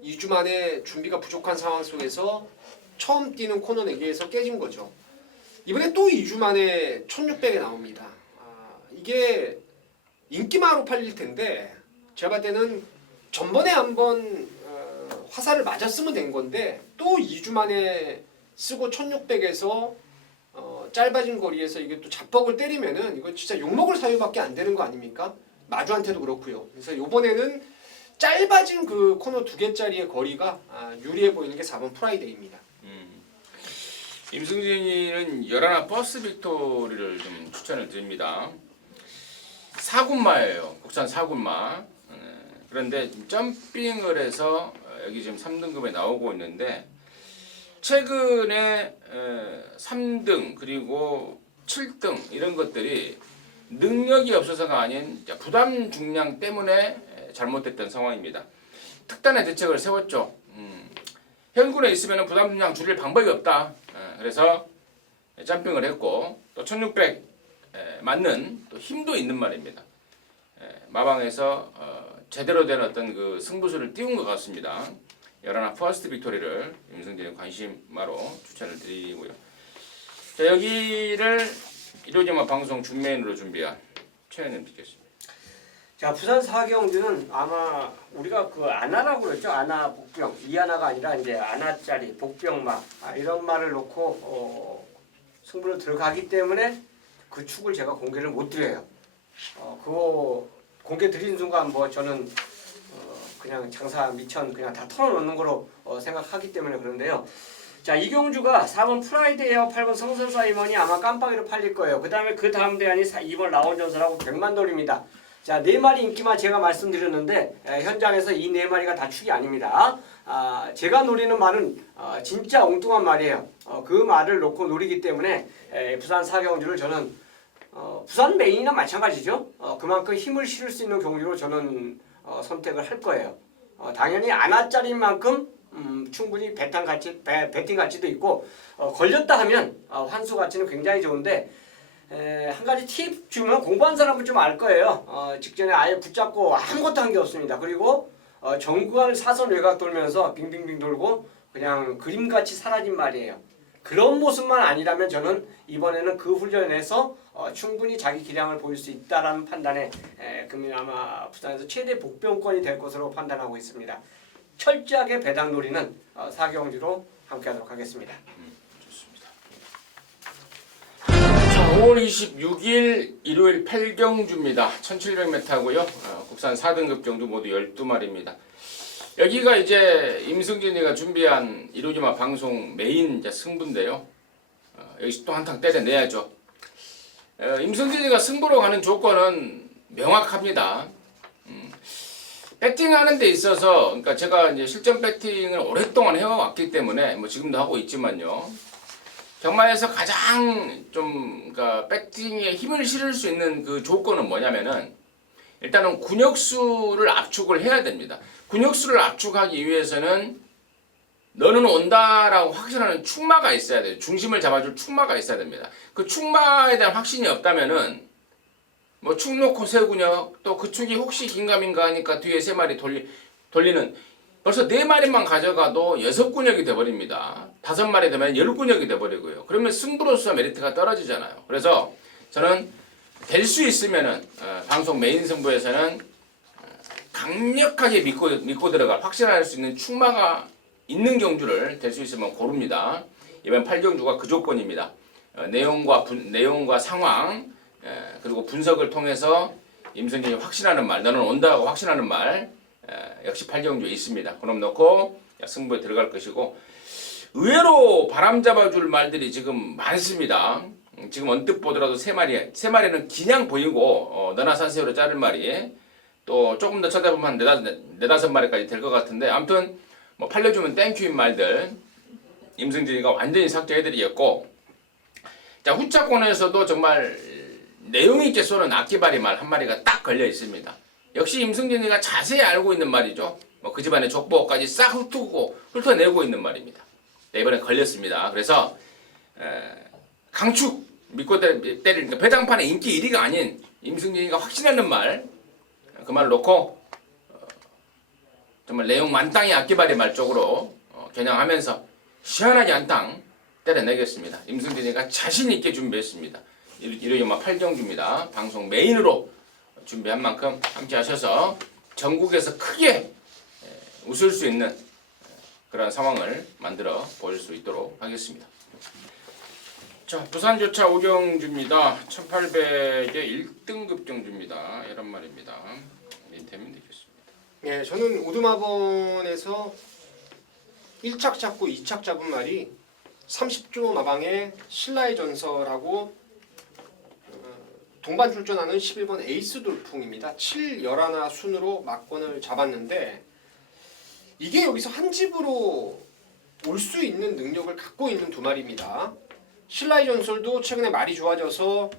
2주 만에 준비가 부족한 상황 속에서 처음 뛰는 코너 내기에서 깨진 거죠. 이번에 또 2주 만에 1600에 나옵니다. 이게 인기마로 팔릴 텐데 제가 봤을 때는 전번에 한번 화살을 맞았으면 된 건데 또 2주 만에 쓰고 1600에서 짧아진 거리에서 이게 또 자뻑을 때리면은 이거 진짜 욕먹을 사유밖에 안 되는 거 아닙니까? 마주한테도 그렇고요. 그래서 이번에는 짧아진 그 코너 2개짜리의 거리가 유리해 보이는 게 4번 프라이데이입니다. 임승진이는 11 버스 빅토리를 좀 추천을 드립니다. 4군마예요. 국산 4군마. 그런데 지금 점핑을 해서 여기 지금 3등급에 나오고 있는데 최근에 3등 그리고 7등 이런 것들이 능력이 없어서가 아닌 부담 중량 때문에 잘못됐던 상황입니다. 특단의 대책을 세웠죠. 현군에 있으면 부담 중량 줄일 방법이 없다. 그래서 점핑을 했고 또 1600 맞는 또 힘도 있는 말입니다. 마방에서 제대로 된 어떤 그 승부수를 띄운 것 같습니다. 11 퍼스트 빅토리를 임성진의 관심마로 추천을 드리고요. 자, 여기를 이로저마 방송 준메인으로 준비한 최현님 듣겠습니다. 자, 부산 사경주는 아마 우리가 그 아나라고 그랬죠. 아나 복병. 이아나가 아니라 이제 아나짜리 복병마 이런 말을 놓고 승부를 들어가기 때문에 그 축을 제가 공개를 못 드려요. 그거 공개 드린 순간 뭐 저는 그냥 장사 미천 그냥 다 털어놓는 거로 생각하기 때문에 그런데요. 자, 이경주가 4번 프라이드 에어 8번 성선 사이먼이 아마 깜빡이로 팔릴 거예요. 그 다음 대안이 2번 라온전설하고 100만 돌입니다. 자, 4마리 인기만 제가 말씀드렸는데 현장에서 이 4마리가 다 축이 아닙니다. 제가 노리는 말은 진짜 엉뚱한 말이에요. 그 말을 놓고 노리기 때문에 부산 사경주를 저는 부산 메인이나 마찬가지죠. 그만큼 힘을 실을 수 있는 경주로 저는 선택을 할 거예요. 당연히 아나짜리인 만큼 충분히 배팅 가치도 있고 걸렸다 하면 환수 가치는 굉장히 좋은데 한 가지 팁 주면 공부한 사람은 좀 알 거예요. 직전에 아예 붙잡고 아무것도 한 게 없습니다. 그리고 정구간을 사선 외곽 돌면서 빙빙빙 돌고 그냥 그림같이 사라진 말이에요. 그런 모습만 아니라면 저는 이번에는 그 훈련에서 충분히 자기 기량을 보일 수 있다라는 판단에 그러면 아마 부산에서 최대 복병권이 될 것으로 판단하고 있습니다. 철저하게 배당 노리는 사경주로 함께하도록 하겠습니다. 좋습니다. 자, 5월 26일 일요일 8경주입니다. 1700m고요. 국산 4등급 경주 모두 12마리입니다. 여기가 이제 임승진이가 준비한 이루지마 방송 메인 이제 승부인데요. 여기서 또 한탕 때려내야죠. 임승진이가 승부로 가는 조건은 명확합니다. 배팅하는 데 있어서, 그러니까 제가 이제 실전 배팅을 오랫동안 해왔기 때문에 뭐 지금도 하고 있지만요. 경마에서 가장 좀 그러니까 배팅에 힘을 실을 수 있는 그 조건은 뭐냐면은 일단은 근육수를 압축을 해야 됩니다. 근육수를 압축하기 위해서는 너는 온다라고 확신하는 축마가 있어야 돼요. 중심을 잡아줄 축마가 있어야 됩니다. 그 축마에 대한 확신이 없다면은 뭐 축 놓고 세근육 또 그 축이 혹시 긴가민가 하니까 뒤에 3마리 돌리는 벌써 4마리만 가져가도 6근육이 돼버립니다. 5마리 되면 10근육이 돼버리고요. 그러면 승부로서 메리트가 떨어지잖아요. 그래서 저는 될 수 있으면은 방송 메인 승부에서는 강력하게 믿고 들어갈 확신할 수 있는 축마가 있는 경주를 될 수 있으면 고릅니다. 이번 8경주가 그 조건입니다. 내용과 상황 그리고 분석을 통해서 임승진이 확신하는 말, 너는 온다고 확신하는 말 역시 8경주에 있습니다. 그럼 넣고 승부에 들어갈 것이고 의외로 바람 잡아줄 말들이 지금 많습니다. 지금 언뜻 보더라도 3마리는 그냥 보이고 너나 사세요로 자를 말이 또 조금 더 찾아보면 한 4-5마리까지 될 것 같은데 아무튼 뭐 팔려주면 땡큐인 말들 임승진이가 완전히 삭제해드리겠고 자 후차권에서도 정말 내용 있게 쏘는 악기발이 말 한 마리가 딱 걸려 있습니다. 역시 임승진이가 자세히 알고 있는 말이죠. 뭐 그 집안의 족보까지 싹 훑어내고 있는 말입니다. 네, 이번에 걸렸습니다. 그래서 강축 믿고 때리니까 배당판의 인기 1위가 아닌 임승진이가 확신하는 말 그 말 놓고 정말 내용 만땅의 악기발이 말 쪽으로 겨냥하면서 시원하게 한탕 때려내겠습니다. 임승진이가 자신 있게 준비했습니다. 일요일 8경주입니다. 방송 메인으로 준비한 만큼 함께 하셔서 전국에서 크게 웃을 수 있는 그런 상황을 만들어 보일 수 있도록 하겠습니다. 자, 부산조차 5경주입니다. 1800의 1등급 경주입니다. 11마리입니다. 인템이 되겠습니다. 예, 저는 오두마번에서 1착 잡고 2착 잡은 말이 30조 마방의 신라의 전설하고 동반 출전하는 11번 에이스 돌풍입니다. 7, 11 순으로 막권을 잡았는데 이게 여기서 한 집으로 올 수 있는 능력을 갖고 있는 두 마리입니다. 신라의 전설도 최근에 말이 좋아져서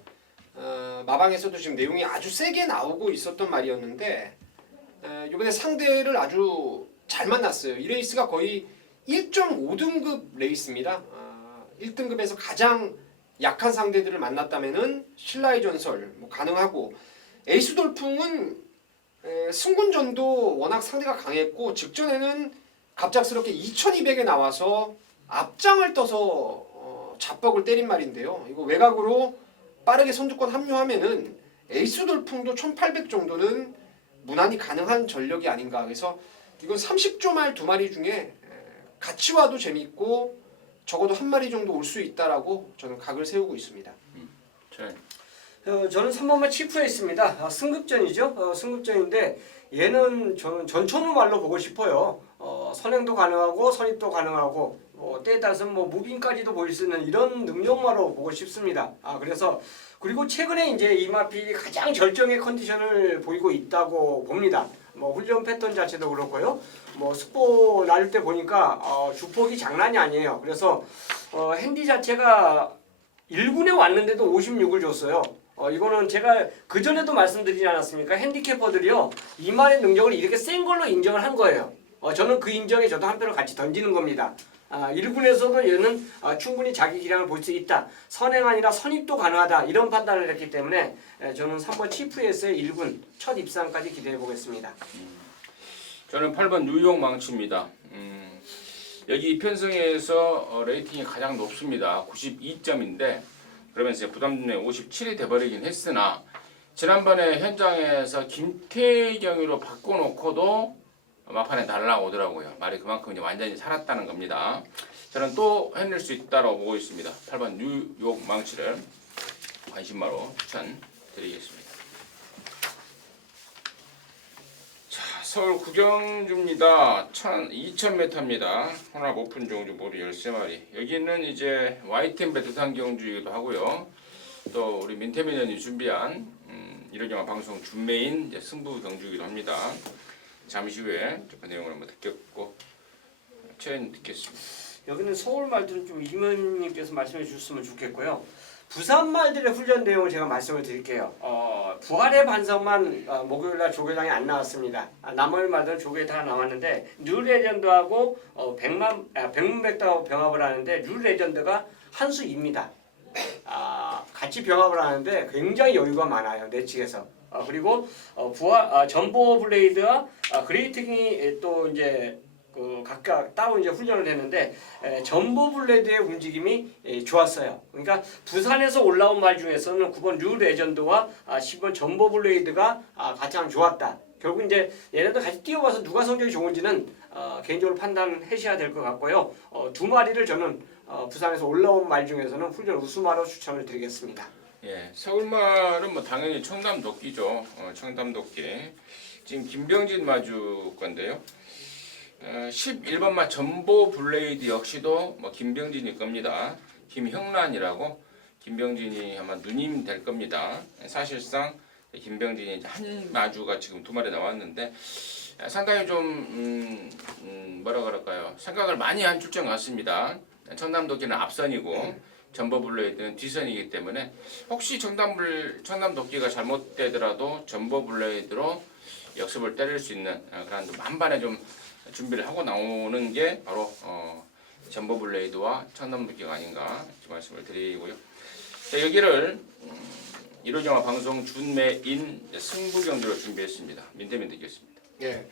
마방에서도 지금 내용이 아주 세게 나오고 있었던 말이었는데 이번에 상대를 아주 잘 만났어요. 이 레이스가 거의 1.5등급 레이스입니다. 1등급에서 가장 약한 상대들을 만났다면은 신라의 전설 뭐 가능하고 에이스 돌풍은 승군전도 워낙 상대가 강했고 직전에는 갑작스럽게 2200에 나와서 앞장을 떠서 잡벅을 때린 말인데요. 이거 외곽으로 빠르게 선두권 합류하면은 에이스 돌풍도 1800 정도는 무난히 가능한 전력이 아닌가. 그래서 이건 30조 말 2마리 중에 같이 와도 재밌고 적어도 한 마리 정도 올 수 있다라고 저는 각을 세우고 있습니다. 저는 3번만 치프에 있습니다. 승급전이죠. 승급전인데 얘는 저는 전천후 말로 보고 싶어요. 선행도 가능하고 선입도 가능하고 때에 따라서는 뭐 무빙까지도 보일 수 있는 이런 능력마로 보고 싶습니다. 그래서 그리고 최근에 이제 이마필이 가장 절정의 컨디션을 보이고 있다고 봅니다. 뭐 훈련 패턴 자체도 그렇고요. 뭐 스포 나를 때 보니까 주폭이 장난이 아니에요. 그래서 핸디 자체가 1군에 왔는데도 56을 줬어요. 이거는 제가 그 전에도 말씀드리지 않았습니까? 핸디캐퍼들이요 이만의 능력을 이렇게 센 걸로 인정을 한 거예요. 저는 그 인정에 저도 한 표를 같이 던지는 겁니다. 1군에서도 얘는 충분히 자기 기량을 볼 수 있다. 선행 아니라 선입도 가능하다. 이런 판단을 했기 때문에 저는 3번 치프에서의 1군 첫 입상까지 기대해 보겠습니다. 저는 8번 뉴욕 망치입니다. 여기 편성에서 레이팅이 가장 높습니다. 92점인데 그러면서 부담내 57이 돼버리긴 했으나 지난번에 현장에서 김태경으로 바꿔놓고도 막판에 날라오더라고요. 말이 그만큼 이제 완전히 살았다는 겁니다. 저는 또 해낼 수 있다고 보고 있습니다. 8번 뉴욕 망치를 관심마로 추천드리겠습니다. 자, 서울 구경주입니다. 2000m입니다. 혼합 오픈 종주 모두 13마리. 여기는 이제 YTN 두산 경주이기도 하고요. 또 우리 민태민현이 준비한 이러저러 방송 준메인 이제 승부 경주이기도 합니다. 잠시 후에 그 내용을 한번 듣겠고 듣겠습니다. 여기는 서울 말들은 좀 이문님께서 말씀해 주셨으면 좋겠고요. 부산 말들의 훈련 내용을 제가 말씀을 드릴게요. 부활의 반성만 목요일날 조교장에 안 나왔습니다. 나머지 말들은 조교에 다 나왔는데 뉴 레전드하고 백문백답 병합을 하는데 뉴 레전드가 한 수 2입니다. 같이 병합을 하는데 굉장히 여유가 많아요. 내 측에서. 그리고 전보 블레이드와 그레이팅이 또 이제 각각 따로 이제 훈련을 했는데 전보 블레이드의 움직임이 좋았어요. 그러니까 부산에서 올라온 말 중에서는 9번 뉴 레전드와 10번 전보 블레이드가 가장 좋았다. 결국 이제 얘네들 같이 뛰어봐서 누가 성적이 좋은지는 개인적으로 판단하셔야 될 것 같고요. 두 마리를 저는 부산에서 올라온 말 중에서는 훈련 우수마로 추천을 드리겠습니다. 예, 서울말은 뭐 당연히 청담도끼죠. 청담도끼. 지금 김병진 마주 건데요. 11번마 전보 블레이드 역시도 뭐 김병진일 겁니다. 김형란이라고 김병진이 아마 누님 될 겁니다. 사실상 김병진이 한 마주가 지금 2마리 나왔는데 상당히 좀 뭐라 그럴까요? 생각을 많이 한 출전 같습니다. 청담도끼는 앞선이고 전보 블레이드는 뒷선이기 때문에 혹시 청담도끼가 잘못되더라도 전보 블레이드로 역습을 때릴 수 있는 그런 만반의 좀 준비를 하고 나오는 게 바로 전보 블레이드와 청담도끼가 아닌가 말씀을 드리고요. 자, 여기를 이로정화 방송 준메인 승부 경주로 준비했습니다. 민태민 듣겠습니다. 예,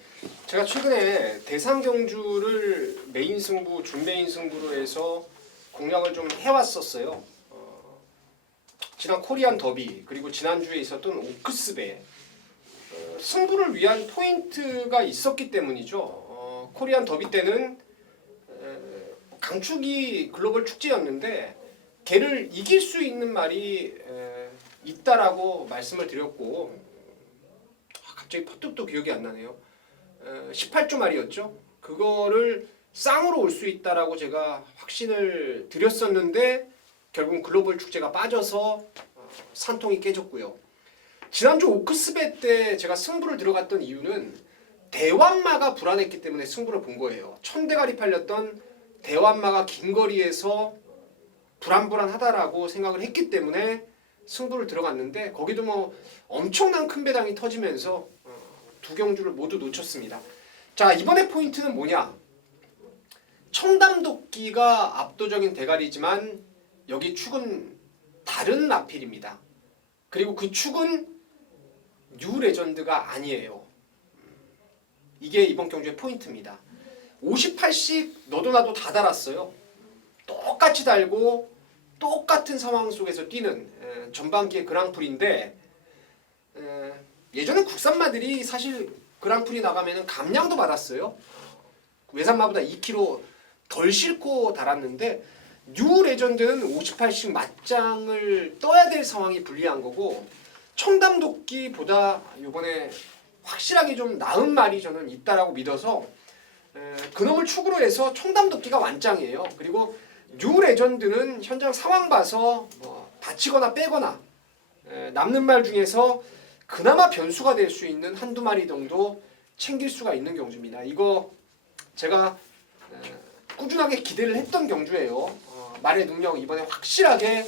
제가 최근에 대상 경주를 메인 승부, 준메인 승부로 해서 공략을 좀 해왔었어요. 지난 코리안 더비 그리고 지난주에 있었던 오크스베 승부를 위한 포인트가 있었기 때문이죠. 코리안 더비 때는 강축이 글로벌 축제였는데 걔를 이길 수 있는 말이 있다라고 말씀을 드렸고 갑자기 퍼뜩도 기억이 안 나네요. 18조 말이었죠. 그거를 쌍으로 올 수 있다라고 제가 확신을 드렸었는데 결국 글로벌 축제가 빠져서 산통이 깨졌고요. 지난주 오크스베 때 제가 승부를 들어갔던 이유는 대완마가 불안했기 때문에 승부를 본 거예요. 1000대가리 팔렸던 대완마가 긴 거리에서 불안하다라고 생각을 했기 때문에 승부를 들어갔는데 거기도 뭐 엄청난 큰 배당이 터지면서 두 경주를 모두 놓쳤습니다. 자, 이번에 포인트는 뭐냐? 청담도끼가 압도적인 대가리지만 여기 축은 다른 라필입니다. 그리고 그 축은 뉴 레전드가 아니에요. 이게 이번 경주의 포인트입니다. 58씩 너도 나도 다 달았어요. 똑같이 달고 똑같은 상황 속에서 뛰는 전반기의 그랑프리인데 예전에 국산마들이 사실 그랑프리 나가면은 감량도 받았어요. 외산마보다 2kg 덜 싣고 달았는데 뉴 레전드는 58씩 맞짱을 떠야 될 상황이 불리한 거고 청담도끼보다 이번에 확실하게 좀 나은 말이 저는 있다라고 믿어서 그놈을 축으로 해서 청담도끼가 완짱이에요. 그리고 뉴 레전드는 현장 상황 봐서 뭐 다치거나 빼거나 남는 말 중에서 그나마 변수가 될 수 있는 한두 마리 정도 챙길 수가 있는 경주입니다. 이거 제가 꾸준하게 기대를 했던 경주예요. 말의 능력 이번에 확실하게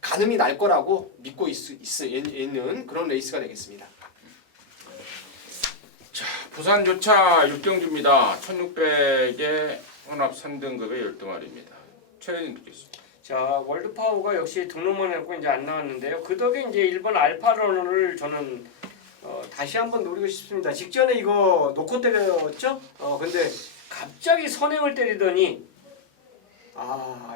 가늠이 날 거라고 믿고 있는 그런 레이스가 되겠습니다. 자, 부산 조차 6경주입니다. 1600의 혼합 3등급의 12마리입니다. 최현님 듣겠습니다. 자, 월드파워가 역시 등록만 했고 이제 안 나왔는데요. 그 덕에 이제 1번 알파러너를 저는 다시 한번 노리고 싶습니다. 직전에 이거 놓고 때렸죠? 근데 갑자기 선행을 때리더니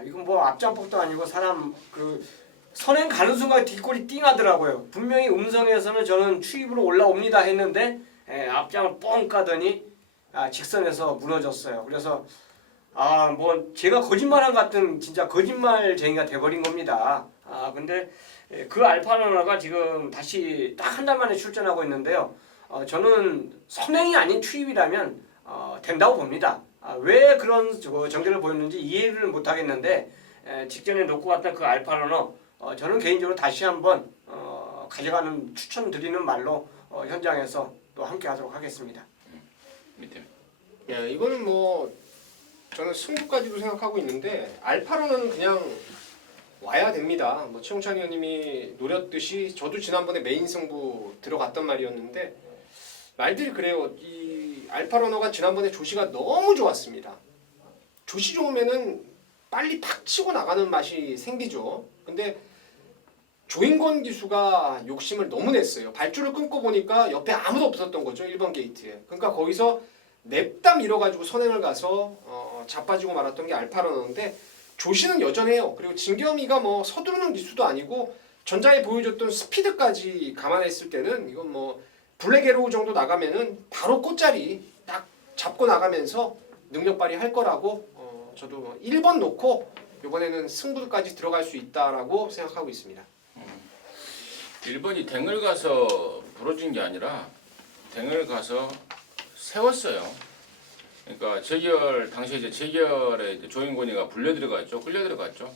이건 뭐 앞장법도 아니고 사람 그 선행 가는 순간 뒷골이 띵하더라고요. 분명히 음성에서는 저는 추입으로 올라옵니다 했는데 앞장을 뻥 까더니 직선에서 무너졌어요. 그래서 뭐 제가 거짓말한 같은 진짜 거짓말쟁이가 돼버린 겁니다. 근데 그 알파노나가 지금 다시 딱 한 달 만에 출전하고 있는데요. 저는 선행이 아닌 투입이라면 된다고 봅니다. 왜 그런 전개를 보였는지 이해를 못 하겠는데 직전에 놓고 갔던 그 알파노나 저는 개인적으로 다시 한번 가져가는 추천드리는 말로 현장에서 또 함께하도록 하겠습니다. 밑에. 이거는 뭐 저는 승부까지도 생각하고 있는데 알파로는 그냥 와야 됩니다. 뭐 최용찬 의원님이 노렸듯이 저도 지난번에 메인 승부 들어갔던 말이었는데 말들이 그래요. 이 알파로너가 지난번에 조시가 너무 좋았습니다. 조시 좋으면은 빨리 팍 치고 나가는 맛이 생기죠. 근데 조인권 기수가 욕심을 너무 냈어요. 발줄을 끊고 보니까 옆에 아무도 없었던 거죠. 1번 게이트에. 그러니까 거기서 냅다 밀어가지고 선행을 가서 자빠지고 말았던 게 알파로너인데 조시는 여전해요. 그리고 진겸이가 뭐 서두르는 기수도 아니고 전자에 보여줬던 스피드까지 감안했을 때는 이건 뭐 블랙 에로우 정도 나가면은 바로 꽃자리 딱 잡고 나가면서 능력 발휘할 거라고 저도 1번 놓고 이번에는 승부까지 들어갈 수 있다라고 생각하고 있습니다. 1번이 댕을 가서 부러진 게 아니라 댕을 가서 세웠어요. 그러니까 당시에 이제 재결에 이제 조인권이가 불려 들어갔죠. 끌려 들어갔죠.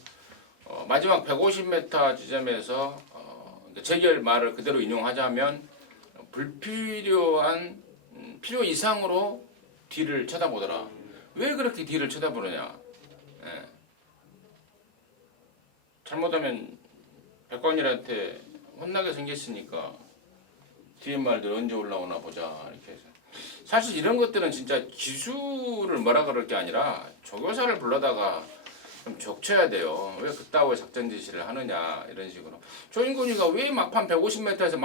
마지막 150m 지점에서 재결 말을 그대로 인용하자면 불필요한 필요 이상으로 뒤를 쳐다보더라. 왜 그렇게 뒤를 쳐다보느냐? 잘못하면 백광일한테 혼나게 생겼으니까 뒤에 말들 언제 올라오나 보자 이렇게 해서 사실 이런 것들은 진짜 기수를 뭐라 그럴 게 아니라 조교사를 불러다가 좀 적쳐야 돼요. 왜 그따위 작전 지시를 하느냐 이런 식으로. 조인권이가 왜 막판 150m에서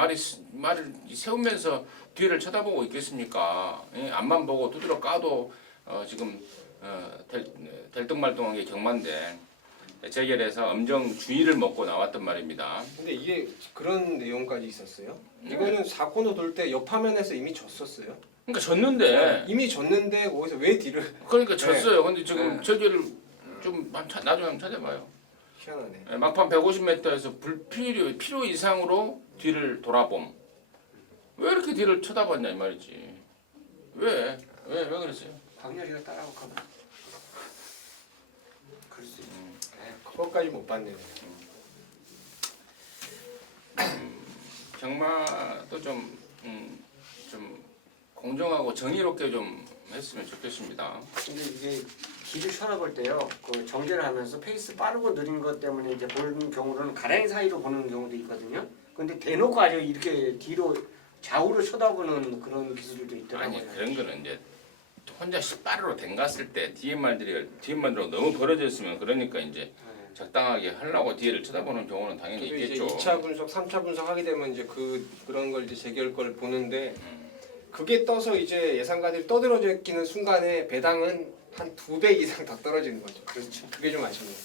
말을 세우면서 뒤를 쳐다보고 있겠습니까? 앞만 보고 두드러 까도 지금 될 듯말동한 게 경마인데 재결에서 엄정 주의를 먹고 나왔단 말입니다. 근데 이게 그런 내용까지 있었어요? 이거는 4코너 돌 때 옆 화면에서 이미 졌었어요. 그러니까 졌는데 이미 졌는데 거기서 왜 뒤를 그러니까 졌어요. 근데 지금 네. 재결을 좀 나중에 한번 찾아봐요. 희한하네. 막판 150m에서 필요 이상으로 뒤를 돌아봄. 왜 이렇게 뒤를 쳐다봤냐 이 말이지. 왜 그랬어요? 광렬이가 따라올까 봐. 그럴 수 있어. 그것까지 못 봤네. 경마도 좀 공정하고 정의롭게 좀 했으면 좋겠습니다. 근데 이게 길을 쳐다볼 때요, 그 정제를 하면서 페이스 빠르고 느린 것 때문에 이제 보는 경우는 가랭이 사이로 보는 경우도 있거든요. 근데 대놓고 아주 이렇게 뒤로 좌우로 쳐다보는 그런 기술도 있더라고요. 아니 그런 거는 이제 혼자 18으로 댕갔을 때 뒤에 말들하고 너무 벌어져 있으면 그러니까 이제 적당하게 하려고 뒤를 쳐다보는 경우는 당연히 이제 있겠죠. 2차 분석, 3차 분석 하게 되면 이제 그런 걸 이제 재결 걸 보는데 그게 떠서 이제 예상가들이 떠들어져 있기는 순간에 배당은 한 2배 이상 더 떨어지는 거죠. 그렇죠. 그게 좀 아쉽네요.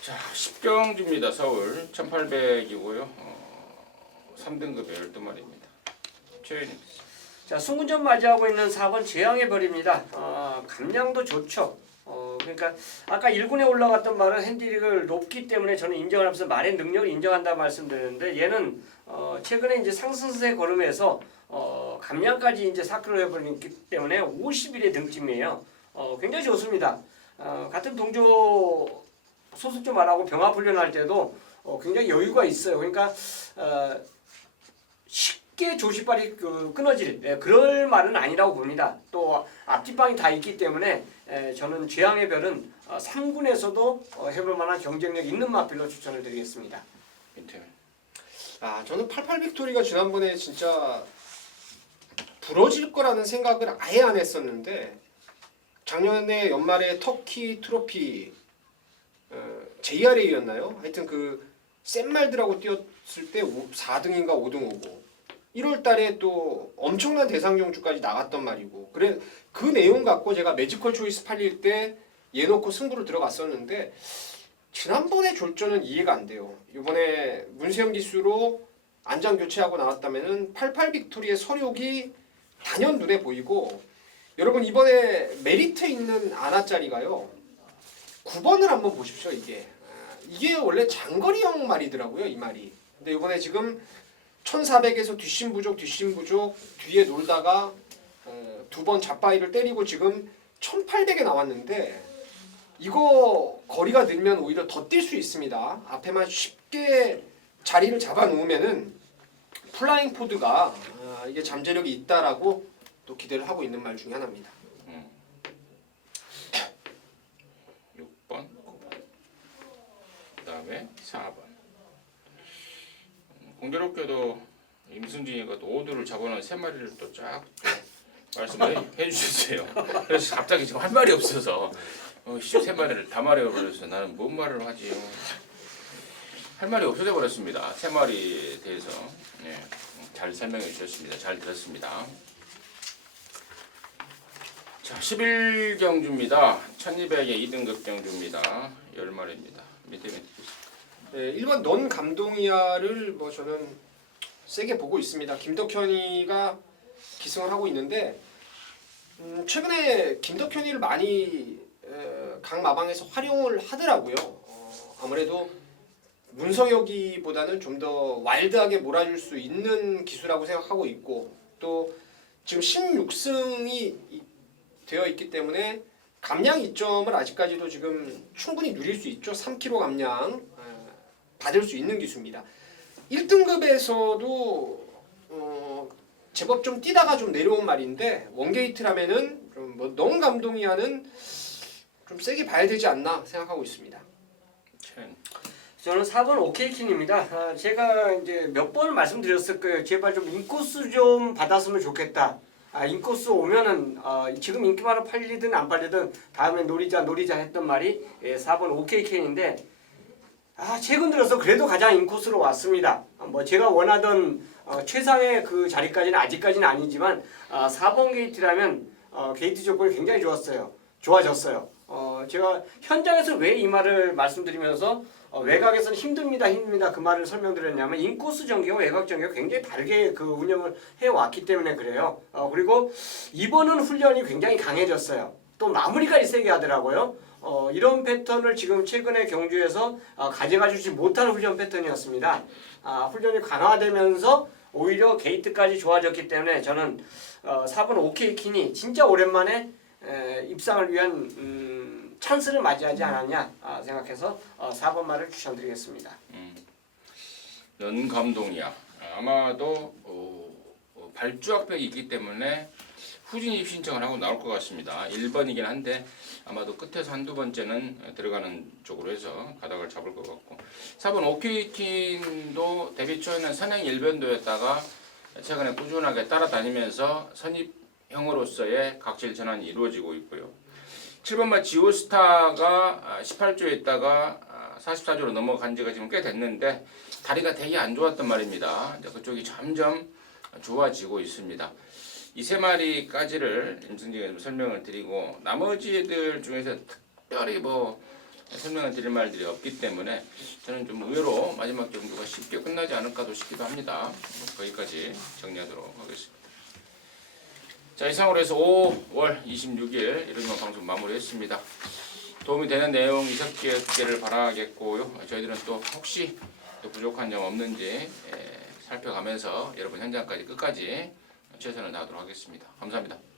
자, 10경주입니다. 서울 1800이고요. 3등급에 12마리입니다. 최현님. 자, 승군전 맞이하고 있는 4번 재앙의 별입니다. 감량도 좋죠. 그러니까 아까 1군에 올라갔던 말은 핸디릭을 높기 때문에 저는 인정을 하면서 말의 능력을 인정한다 말씀드렸는데 얘는 최근에 이제 상승세 걸음에서 감량까지 이제 사크를 해버리기 때문에 50일의 등짐이에요. 굉장히 좋습니다. 같은 동조 소속조 말하고 병합 훈련할 때도 굉장히 여유가 있어요. 그러니까 쉽게 조시발이 끊어질 그럴 말은 아니라고 봅니다. 또 앞뒷방이 다 있기 때문에 저는 재앙의 별은 3군에서도 해볼 만한 경쟁력 있는 마필로 추천을 드리겠습니다. 민태현. 저는 88 빅토리가 지난번에 진짜 부러질 거라는 생각을 아예 안 했었는데 작년에 연말에 터키 트로피 JRA였나요? 하여튼 그 센 말들하고 뛰었을 때 4등인가 5등 오고 1월 달에 또 엄청난 대상 경주까지 나갔던 말이고 그래 그 내용 갖고 제가 매지컬 초이스 팔릴 때 얘 놓고 승부를 들어갔었는데 지난번에 졸전은 이해가 안 돼요. 이번에 문세영 기수로 안장 교체하고 나왔다면은 88 빅토리의 서력이 단연 눈에 보이고 여러분 이번에 메리트 있는 아나짜리가요 9번을 한번 보십시오. 이게 원래 장거리형 말이더라고요 이 말이. 근데 이번에 지금 1400에서 뒷심부족 뒤에 놀다가 2번 잡바이를 때리고 지금 1800에 나왔는데 이거 거리가 늘면 오히려 더 뛸 수 있습니다. 앞에만 쉽게 자리를 잡아 놓으면은 플라잉 포드가 이게 잠재력이 있다라고 또 기대를 하고 있는 말 중에 하나입니다. 6번, 9번. 그다음에 4번. 공교롭게도 임승진이가 또 5두를 잡아놓은 3마리를 또 쫙 말씀을 해주셨어요. 그래서 갑자기 지금 할 말이 없어서 3마리를 다 말해버려서 나는 뭔 말을 하지? 할 말이 없어져 버렸습니다. 3마리에 대해서 잘 설명해 주셨습니다. 잘 들었습니다. 자, 11경주입니다. 1200의 2등급 경주입니다. 10마리입니다. 밑에 네, 1번 넌 감동이야를 뭐 저는 세게 보고 있습니다. 김덕현이가 기승을 하고 있는데 최근에 김덕현이를 많이 각 마방에서 활용을 하더라고요. 아무래도 문성혁이보다는 좀 더 와일드하게 몰아줄 수 있는 기수라고 생각하고 있고 또 지금 16승이 되어 있기 때문에 감량 이점을 아직까지도 지금 충분히 누릴 수 있죠. 3kg 감량 받을 수 있는 기수입니다. 1등급에서도 제법 좀 뛰다가 좀 내려온 말인데 원게이트라면은 너무 감동이야는 좀 세게 봐야 되지 않나 생각하고 있습니다. 저는 4번 오케이킨입니다. 제가 이제 몇 번을 말씀드렸을 거예요. 제발 좀 인코스 좀 받았으면 좋겠다. 인코스 오면은 지금 인기만으로 팔리든 안 팔리든 다음에 노리자 했던 말이 4번 오케이킨인데 최근 들어서 그래도 가장 인코스로 왔습니다. 뭐 제가 원하던 최상의 그 자리까지는 아직까지는 아니지만 4번 게이트라면 게이트 조건이 굉장히 좋아졌어요. 제가 현장에서 왜 이 말을 말씀드리면서 외곽에서는 힘듭니다 그 말을 설명드렸냐면 인코스 전개와 외곽 전개가 굉장히 다르게 그 운영을 해왔기 때문에 그래요. 그리고 이번은 훈련이 굉장히 강해졌어요. 또 마무리까지 세게 하더라고요. 이런 패턴을 지금 최근에 경주에서 가져가주지 못한 훈련 패턴이었습니다. 훈련이 강화되면서 오히려 게이트까지 좋아졌기 때문에 저는 4번 오케이킨이 진짜 오랜만에 입상을 위한 찬스를 맞이하지 않았냐 생각해서 4번 말을 추천드리겠습니다. 넌 감동이야. 아마도 발주학백이 있기 때문에 후진입 신청을 하고 나올 것 같습니다. 1번이긴 한데 아마도 끝에서 한두 번째는 들어가는 쪽으로 해서 가닥을 잡을 것 같고 4번 오케이킨도 데뷔 초에는 선행 일변도였다가 최근에 꾸준하게 따라다니면서 선입형으로서의 각질 전환이 이루어지고 있고요. 7번마 지오스타가 18조에 있다가 44조로 넘어간 지가 지금 꽤 됐는데 다리가 되게 안 좋았단 말입니다. 이제 그쪽이 점점 좋아지고 있습니다. 이 세 마리까지를 임승진이 좀 설명을 드리고 나머지 애들 중에서 특별히 뭐 설명을 드릴 말들이 없기 때문에 저는 좀 의외로 마지막 경주가 쉽게 끝나지 않을까도 싶기도 합니다. 거기까지 정리하도록 하겠습니다. 자, 이상으로 해서 5월 26일 이런 방송 마무리했습니다. 도움이 되는 내용 있었기를 바라겠고요. 저희들은 또 혹시 또 부족한 점 없는지 살펴가면서 여러분 현장까지 끝까지 최선을 다하도록 하겠습니다. 감사합니다.